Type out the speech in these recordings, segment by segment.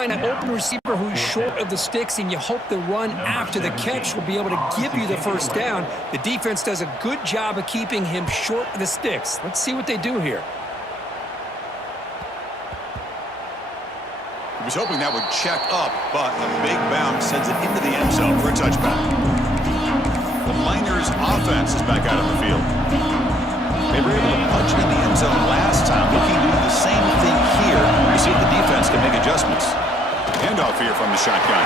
find an open receiver who's short of the sticks, and you hope the run after the catch will be able to give you the first down. The defense does a good job of keeping him short of the sticks. Let's see what they do here. He was hoping that would check up, but a big bounce sends it into the end zone for a touchback. The Miners offense is back out on the field. They were able to punch it in the end zone last time, looking to do the same thing here to see if the defense can make adjustments. Handoff here from the shotgun.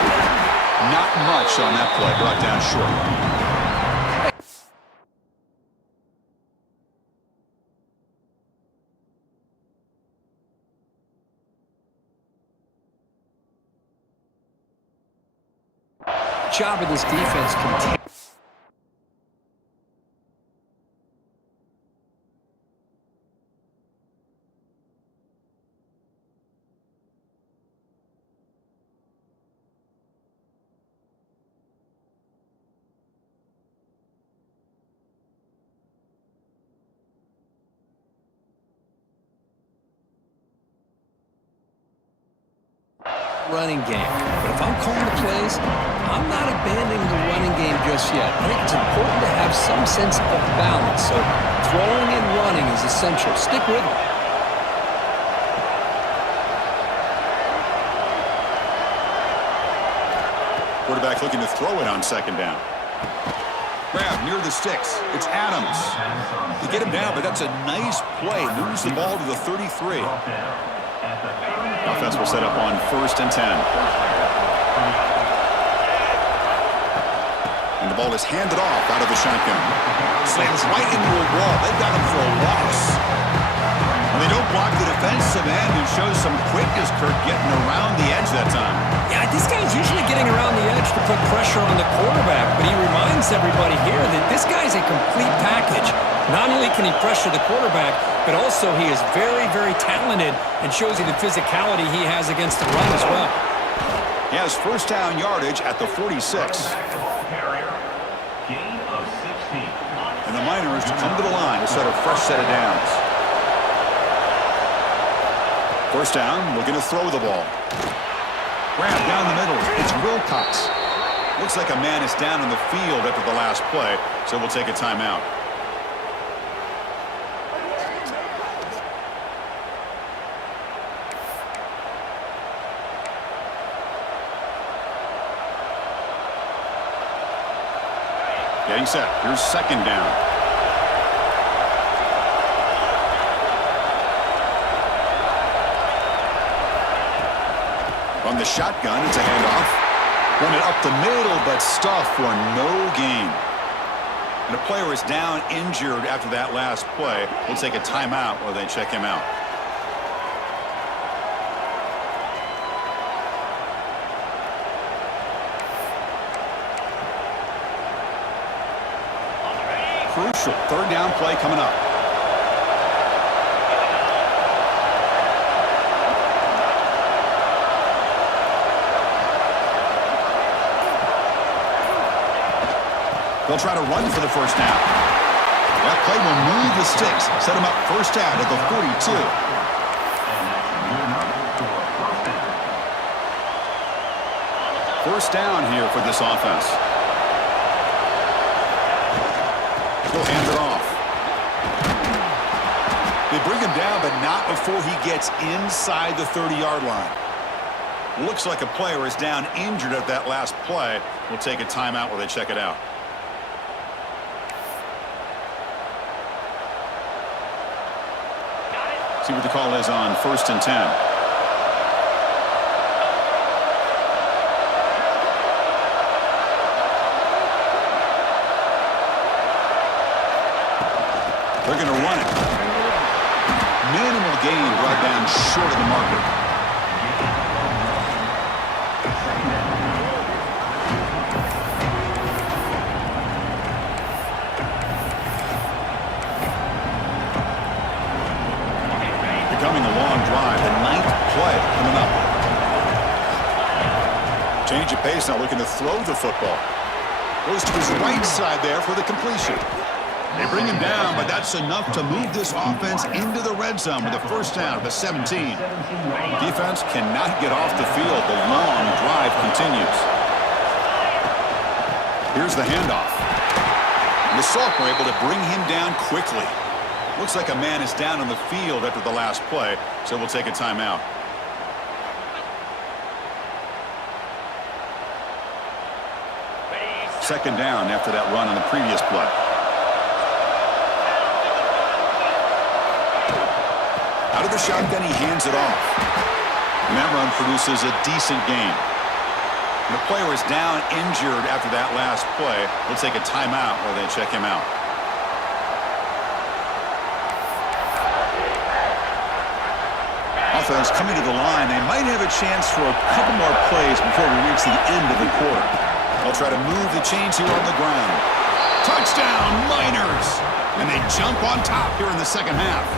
Not much on that play, brought down short. Job of this defense continues. Running game. But if I'm calling the plays, I'm not abandoning the running game just yet. I think it's important to have some sense of balance. So throwing and running is essential. Stick with it. Quarterback looking to throw it on second down. Grab near the sticks. It's Adams. To get him down, but that's a nice play. Moves the ball to the 33. Offense will set up on 1st and 10. And the ball is handed off out of the shotgun. Slams right into a wall. They've got him for a loss. And they don't block the defensive end and shows some quickness, Kirk, getting around the edge that time. Yeah, this guy's usually getting around the edge to put pressure on the quarterback, but he reminds everybody here that this guy's a complete package. Not only can he pressure the quarterback, but also he is very, very talented and shows you the physicality he has against the run as well. He has first down yardage at the 46. And the Miners come to the line to set a fresh set of downs. First down, looking to throw the ball. Grab down the middle. It's Wilcox. Looks like a man is down on the field after the last play, so we'll take a timeout. Getting set. Here's second down. From the shotgun, it's a handoff. Run it up the middle, but stuffed for no gain. And a player is down injured after that last play. We'll take a timeout while they check him out. Crucial third down play coming up. They'll try to run for the first down. That play will move the sticks. Set him up first down at the 42. First down here for this offense. He'll hand it off. They bring him down, but not before he gets inside the 30-yard line. Looks like a player is down injured at that last play. We'll take a timeout while they check it out. See what the call is on 1st and 10. They're going to run it. Minimal gain brought down short of the marker. Becoming a long drive. The 9th play coming up. Change of pace now, looking to throw the football. Goes to his right side there for the completion. They bring him down, but that's enough to move this offense into the red zone with a first down at the 17. Defense cannot get off the field. The long drive continues. Here's the handoff. And the Salk were able to bring him down quickly. Looks like a man is down on the field after the last play, so we'll take a timeout. Second down after that run on the previous play. Out of the shotgun, he hands it off. And that run produces a decent gain. The player is down injured after that last play. We'll take a timeout while they check him out. Offense coming to the line. They might have a chance for a couple more plays before we reach the end of the quarter. They'll try to move the chains here on the ground. Touchdown, Miners! And they jump on top here in the second half.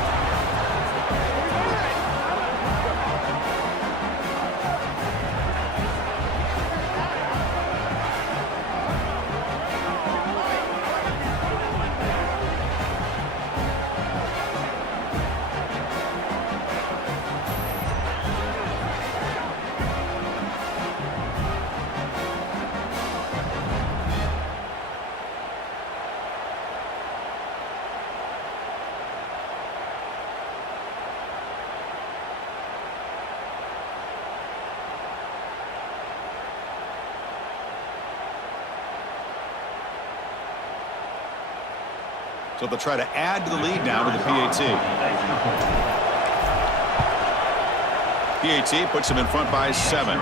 So they'll try to add to the lead now with the PAT. PAT puts them in front by 7.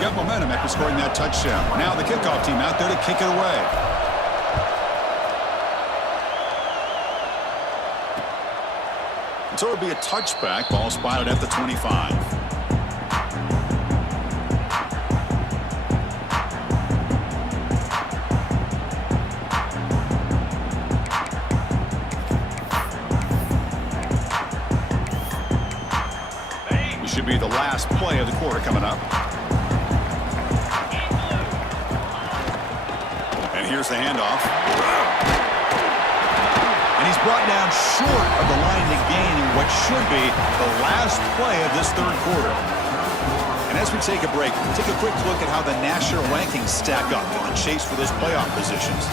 Got momentum after scoring that touchdown. Now the kickoff team out there to kick it away. So it'll be a touchback. Ball spotted at the 25. Should be the last play of the quarter coming up. And here's the handoff. And he's brought down short of the line to gain in what should be the last play of this third quarter. And as we take a break, take a quick look at how the national rankings stack up in the chase for those playoff positions.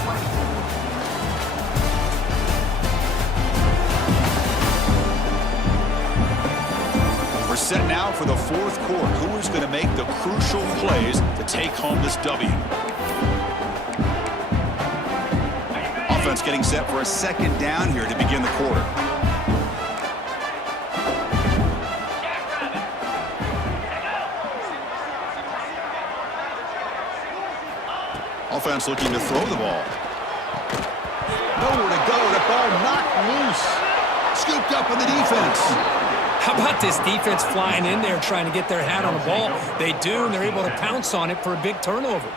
Set now for the fourth quarter. Who is going to make the crucial plays to take home this W? Offense getting set for a second down here to begin the quarter. Offense looking to throw the ball. Nowhere to go. The ball knocked loose. Scooped up in the defense. How about this defense flying in there trying to get their hat on the ball? They do, and they're able to pounce on it for a big turnover.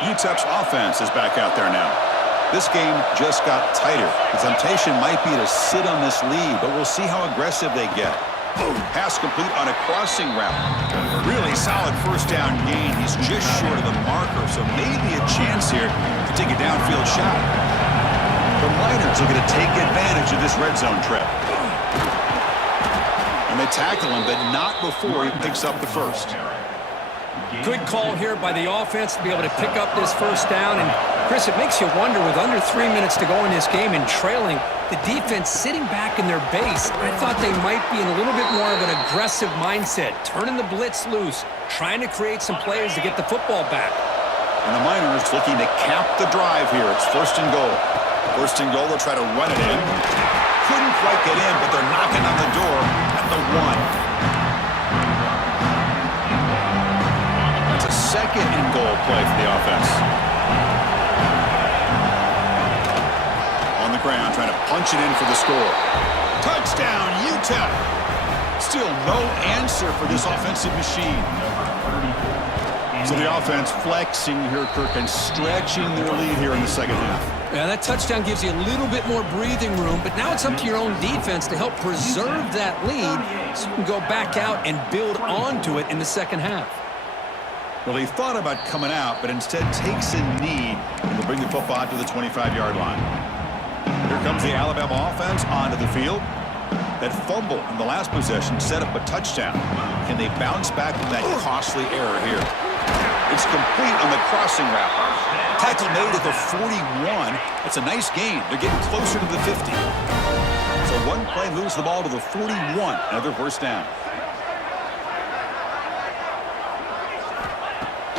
UTEP's offense is back out there now. This game just got tighter. The temptation might be to sit on this lead, but we'll see how aggressive they get. Pass complete on a crossing route. Really solid first down gain. He's just short of the marker, so maybe a chance here to take a downfield shot. The Miners are going to take advantage of this red zone trip. And they tackle him, but not before he picks up the first. Good call here by the offense to be able to pick up this first down. And, Chris, it makes you wonder, with under 3 minutes to go in this game and trailing, the defense sitting back in their base, I thought they might be in a little bit more of an aggressive mindset, turning the blitz loose, trying to create some plays to get the football back. And the Miners looking to cap the drive here. It's first and goal. First and goal, they'll try to run it in. Couldn't quite get in, but they're knocking on the door at the 1. Second and goal play for the offense. On the the ground, trying to punch it in for the score. Touchdown, UTEP. Still no answer for this offensive machine. So the offense flexing here, Kirk, and stretching their lead here in the second half. Yeah, that touchdown gives you a little bit more breathing room, but now it's up to your own defense to help preserve that lead so you can go back out and build onto it in the second half. Well, he thought about coming out, but instead takes a knee and will bring the football out to the 25-yard line. Here comes the Alabama offense onto the field. That fumble in the last possession set up a touchdown. Can they bounce back from that costly error here? It's complete on the crossing route. Tackle made at the 41. That's a nice gain. They're getting closer to the 50. So one play moves the ball to the 41. Another first down.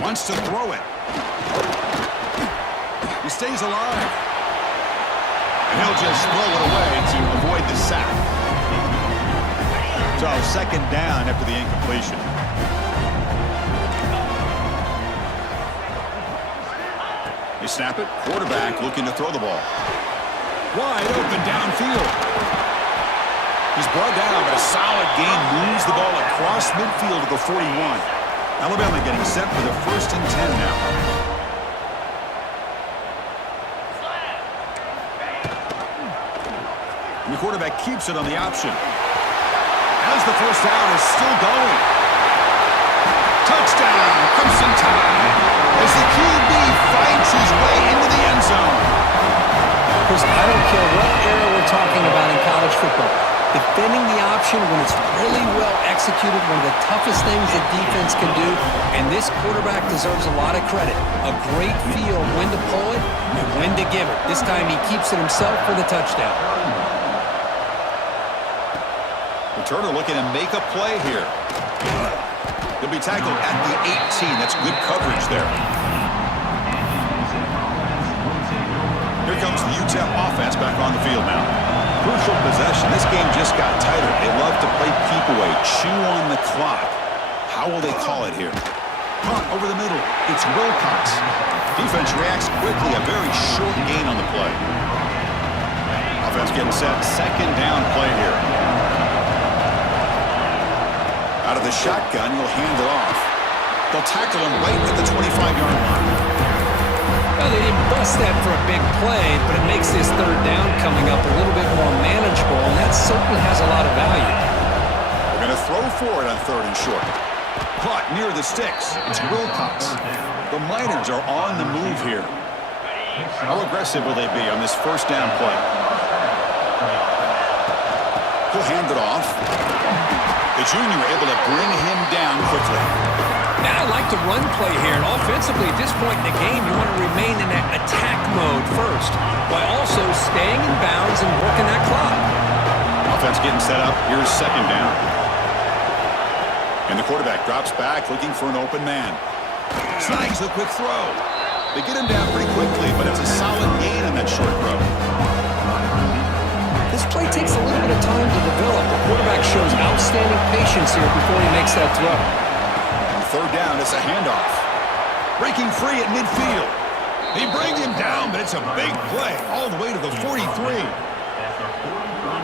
Wants to throw it. He stays alive. And he'll just throw it away to avoid the sack. So second down after the incompletion. They snap it. Quarterback looking to throw the ball. Wide open downfield. He's brought down, but a solid gain moves the ball across midfield to the 41. Alabama getting set for the 1st and 10 now. And the quarterback keeps it on the option. As the first down is still going. Touchdown, Crimson Tide, as the QB fights his way into the end zone. Because I don't care what era we're talking about in college football. Defending the option when it's really well executed, one of the toughest things that defense can do, and this quarterback deserves a lot of credit. A great feel of when to pull it and when to give it. This time he keeps it himself for the touchdown. Returner looking to make a play here. He'll be tackled at the 18. That's good coverage there. Here comes the UTEP offense back on the field now. Crucial possession. This game just got tighter. They love to play keep away, chew on the clock. How will they call it here? Punt over the middle. It's Wilcox. Defense reacts quickly. A very short gain on the play. Offense getting set. Second down play here. Out of the shotgun, he'll hand it off. They'll tackle him right at the 25-yard line. Well, they didn't bust that for a big play, but it makes this third down coming up a little bit more manageable, and that certainly has a lot of value. They're going to throw for it on 3rd and short. Caught near the sticks. It's Wilcox. The Miners are on the move here. How aggressive will they be on this first down play? He'll hand it off. The junior able to bring him down quickly. Now I like the run play here, and offensively at this point in the game, you want to remain in that attack mode first, while also staying in bounds and working that clock. Offense getting set up. Here's second down. And the quarterback drops back, looking for an open man. Snags a quick throw. They get him down pretty quickly, but it's a solid gain on that short throw. This play takes a little bit of time to develop. The quarterback shows outstanding patience here before he makes that throw. Third down, it's a handoff. Breaking free at midfield. They bring him down, but it's a big play all the way to the 43.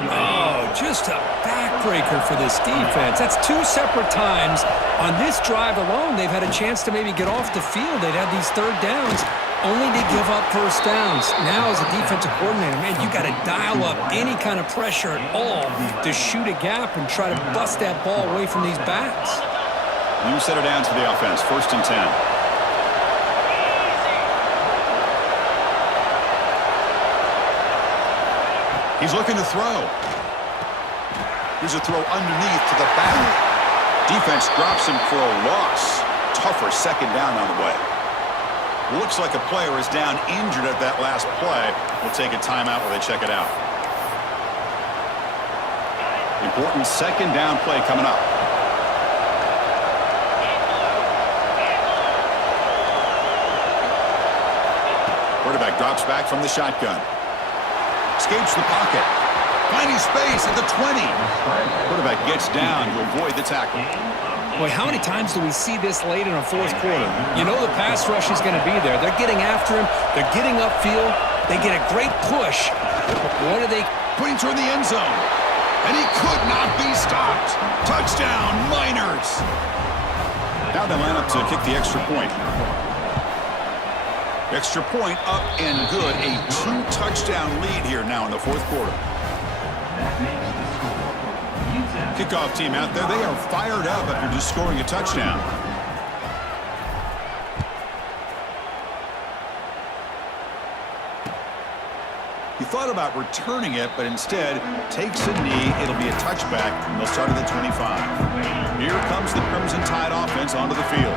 Oh, just a backbreaker for this defense. That's 2 separate times. On this drive alone, they've had a chance to maybe get off the field. They'd have these third downs, only to give up first downs. Now, as a defensive coordinator, man, you got to dial up any kind of pressure at all to shoot a gap and try to bust that ball away from these backs. New center downs for the offense. 1st and 10. He's looking to throw. Here's a throw underneath to the back. Defense drops him for a loss. Tougher second down on the way. Looks like a player is down injured at that last play. We'll take a timeout while they check it out. Important second down play coming up. Quarterback drops back from the shotgun. Escapes the pocket. Finding space at the 20. Quarterback gets down to avoid the tackle. Boy, how many times do we see this late in a fourth quarter? You know the pass rush is going to be there. They're getting after him. They're getting upfield. They get a great push. What are they putting toward the end zone? And he could not be stopped. Touchdown, Miners. Now they line up to kick the extra point. Extra point up and good. A 2-touchdown lead here now in the fourth quarter. Kickoff team out there. They are fired up after just scoring a touchdown. He thought about returning it, but instead takes a knee. It'll be a touchback, and they'll start at the 25. Here comes the Crimson Tide offense onto the field.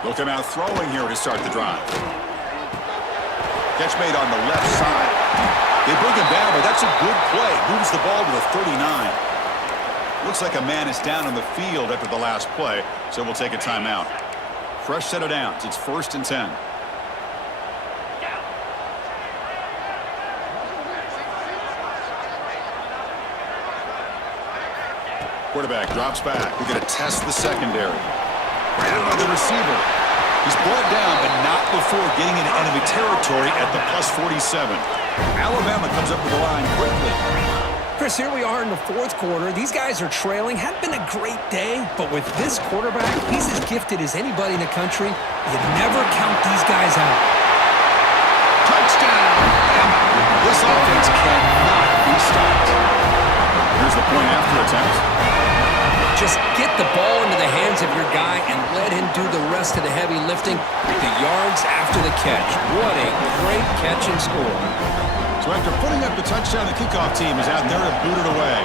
Looking out throwing here to start the drive. Catch made on the left side. They bring him down, but that's a good play. Moves the ball to the 39. Looks like a man is down on the field after the last play, so we'll take a timeout. Fresh set of downs. It's 1st and 10. Quarterback drops back. We're going to test the secondary. Right out on the receiver. He's brought down, but not before getting into enemy territory at the +47. Alabama comes up with the line quickly. Chris, here we are in the fourth quarter. These guys are trailing. Hadn't been a great day, but with this quarterback, he's as gifted as anybody in the country. You never count these guys out. Touchdown! This offense cannot be stopped. Here's the point after attempt. Just get the ball into the hands of your guy and let him do the rest of the heavy lifting, the yards after the catch. What a great catch and score. So after putting up the touchdown, the kickoff team is out there to boot it away.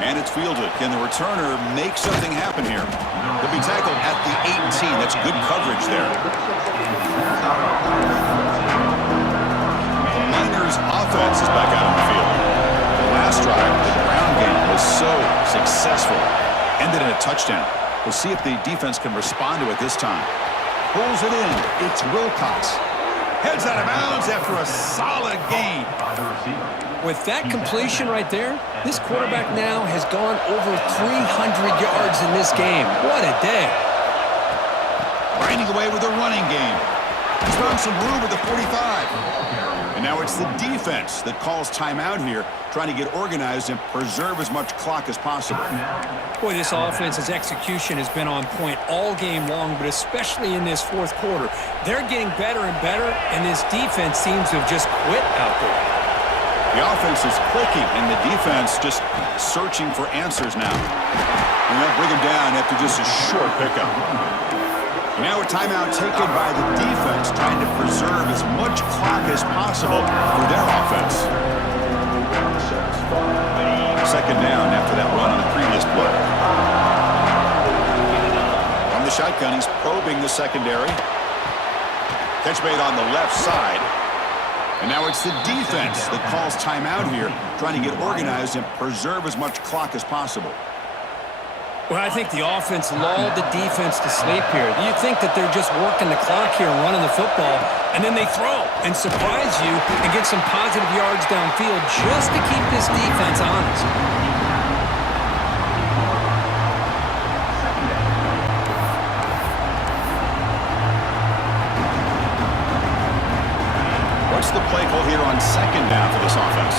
And it's fielded. Can the returner make something happen here? He'll be tackled at the 18. That's good coverage there. The Miners offense is back out on the field. Last drive, the ground game was so successful. Ended in a touchdown. We'll see if the defense can respond to it this time. Pulls it in. It's Wilcox. Heads out of bounds after a solid gain. With that completion right there, this quarterback now has gone over 300 yards in this game. What a day. Grinding away with a running game. He's found some room at the 45. And now it's the defense that calls timeout here, trying to get organized and preserve as much clock as possible. Boy, this offense's execution has been on point all game long, but especially in this fourth quarter. They're getting better and better, and this defense seems to have just quit out there. The offense is clicking, and the defense just searching for answers now. And they'll bring him down after just a short pickup. Now a timeout taken by the defense, trying to preserve as much clock as possible for their offense. Second down after that run on the previous play. From the shotgun, he's probing the secondary. Catch made on the left side. And now it's the defense that calls timeout here, trying to get organized and preserve as much clock as possible. Well, I think the offense lulled the defense to sleep here. You think that they're just working the clock here and running the football, and then they throw and surprise you and get some positive yards downfield just to keep this defense honest. What's the play call here on second down for this offense?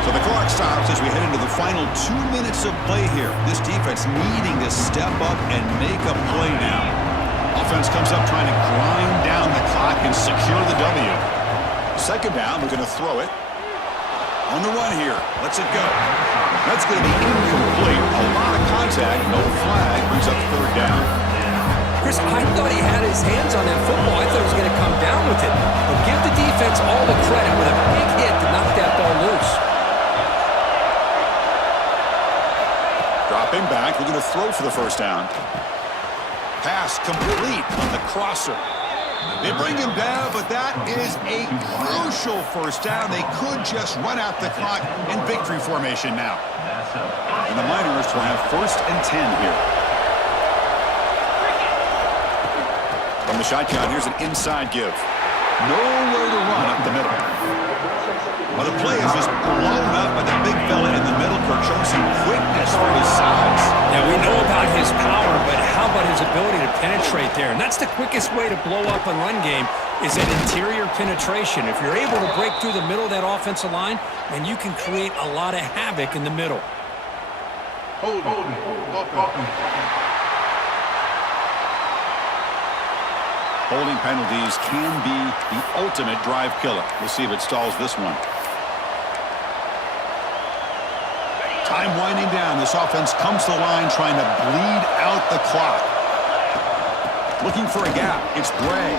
So the clock stops as we head into the final 2 minutes of play here. This defense needing to step up and make a play now. Offense comes up trying to grind down the clock and secure the W. Second down, we're going to throw it. On the run here. Let's it go. That's going to be incomplete. A lot of contact, no flag, brings up third down. Chris, I thought he had his hands on that football. I thought he was going to come down with it. But give the defense all the credit with a big hit to knock that ball loose. Dropping back, we're going to throw for the first down. Pass complete on the crosser. They bring him down, but that is a crucial first down. They could just run out the clock in victory formation now. And the Miners will have 1st and 10 here. From the shotgun, here's an inside give. Nowhere to run up the middle. Well, the play is just blown up by the big fella in the middle, Kirk, showing some quickness for his size. Yeah, we know about his power, but how about his ability to penetrate there? And that's the quickest way to blow up a run game is an interior penetration. If you're able to break through the middle of that offensive line, then you can create a lot of havoc in the middle. Holding penalties can be the ultimate drive killer. We'll see if it stalls this one. Time winding down. This offense comes to the line trying to bleed out the clock. Looking for a gap. It's Bray.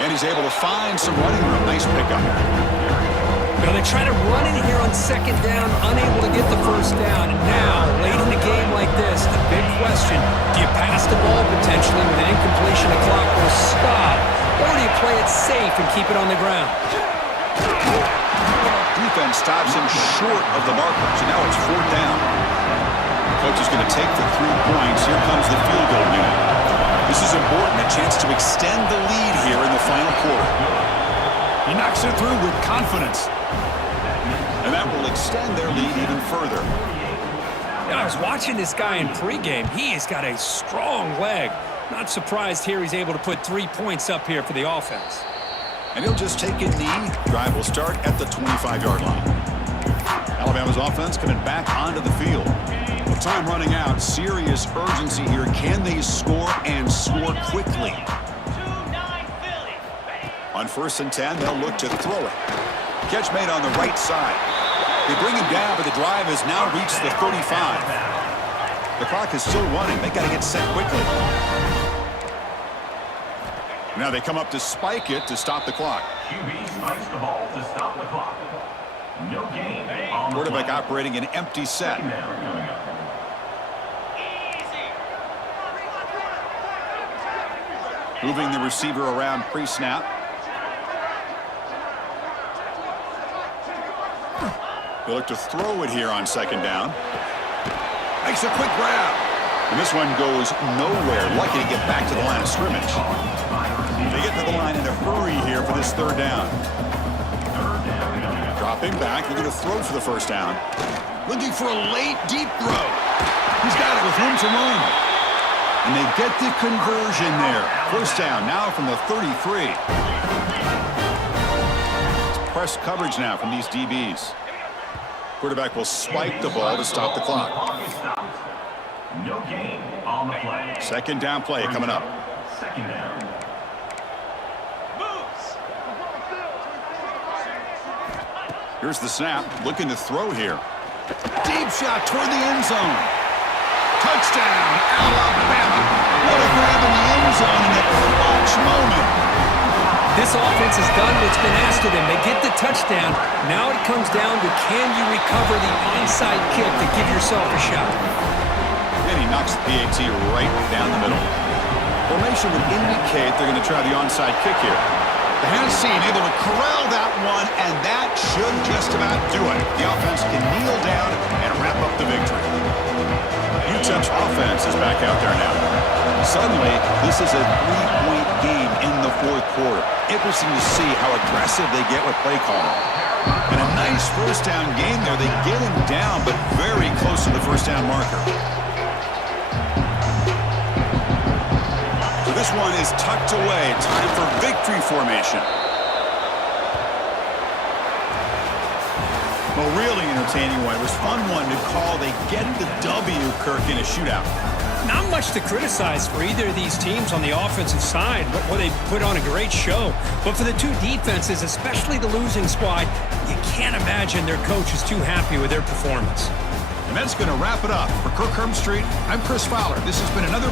And he's able to find some running room. Nice pickup. Now they try to run in here on second down, unable to get the first down. Now, late in the game like this, the big question, do you pass the ball potentially with an incompletion, the clock will stop, or do you play it safe and keep it on the ground? Defense stops him short of the marker, so now it's fourth down. Coach is going to take the 3 points. Here comes the field goal unit. This is important, a chance to extend the lead here in the final quarter. He knocks it through with confidence. And that will extend their lead even further. Now, I was watching this guy in pregame. He has got a strong leg. Not surprised here he's able to put 3 points up here for the offense. And he'll just take a knee. Drive will start at the 25-yard line. Alabama's offense coming back onto the field. With time running out, serious urgency here. Can they score and score quickly? On 1st and 10, they'll look to throw it. Catch made on the right side. They bring him down, but the drive has now reached the 35. The clock is still running. They got to get set quickly. Now they come up to spike it to stop the clock. QB spikes the ball to stop the clock. No gain. Quarterback operating an empty set. Moving the receiver around pre-snap. They look to throw it here on second down. Makes a quick grab. And this one goes nowhere. Lucky to get back to the line of scrimmage. They get to the line in a hurry here for this third down. Dropping back, looking to throw for the first down. Looking for a late, deep throw. He's got it with room to run. And they get the conversion there. First down now from the 33. It's press coverage now from these DBs. Quarterback will spike the ball to stop the clock. No gain on the play. Second down play coming up. Second down. Here's the snap. Looking to throw here. Deep shot toward the end zone. Touchdown, Alabama. What a grab in the end zone in a clutch moment. This offense has done what's been asked of them. They get the touchdown. Now it comes down to can you recover the onside kick to give yourself a shot. And he knocks the PAT right down the middle. Formation would indicate they're going to try the onside kick here. The hand seen able to corral that one, and that should just about do it. The offense can kneel down and wrap up the victory. UTEP's offense is back out there now. Suddenly, this is a 3-point game in the fourth quarter. Interesting to see how aggressive they get with play calling. And a nice first down game there. They get him down, but very close to the first down marker. So this one is tucked away. Time for victory formation. Well, really entertaining one. It was fun one to call. They get the W, Kirk, in a shootout. Not much to criticize for either of these teams on the offensive side. Well, they put on a great show. But for the two defenses, especially the losing squad, you can't imagine their coach is too happy with their performance. And that's going to wrap it up. For Kirk Hermstreet, I'm Chris Fowler. This has been another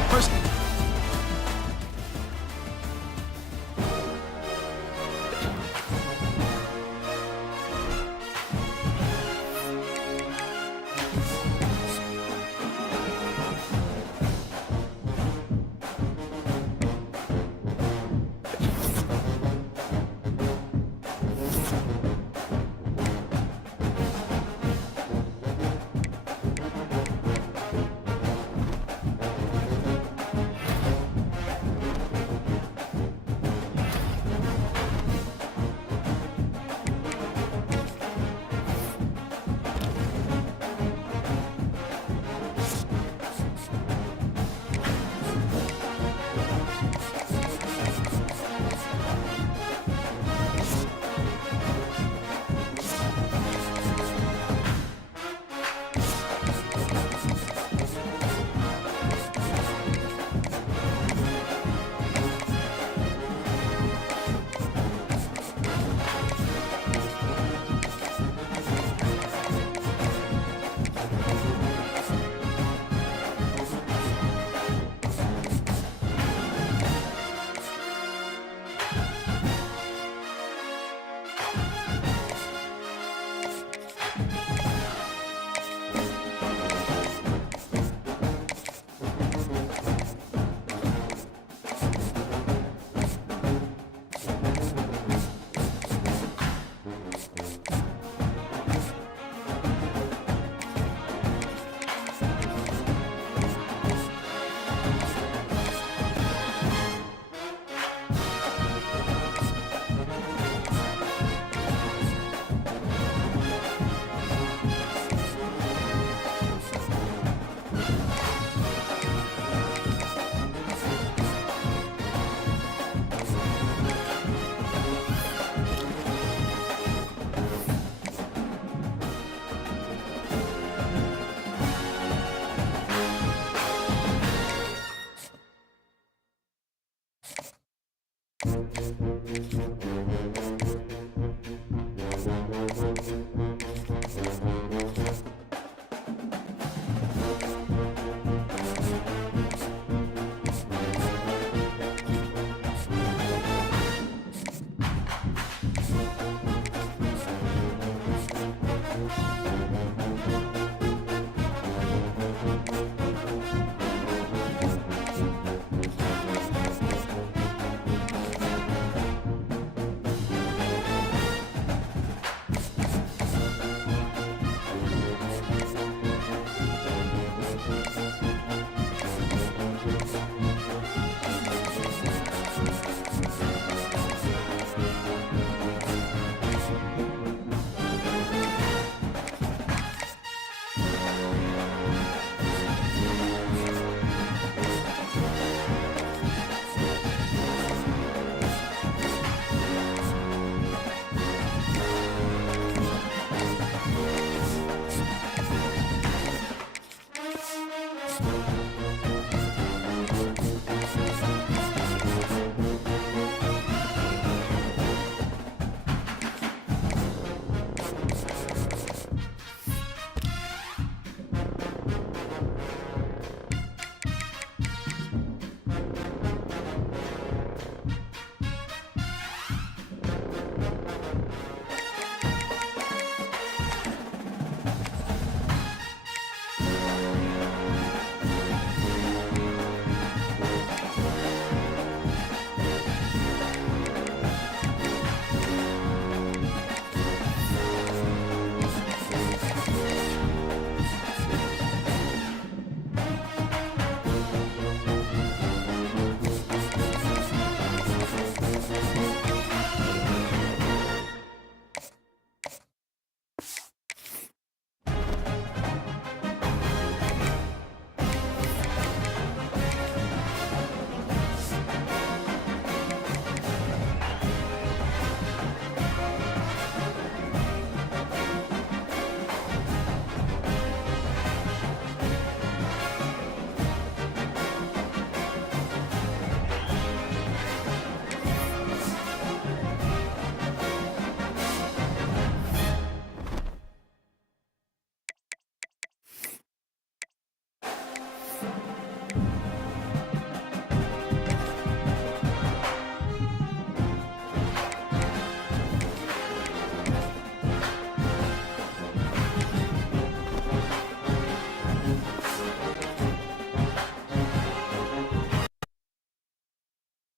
Bye.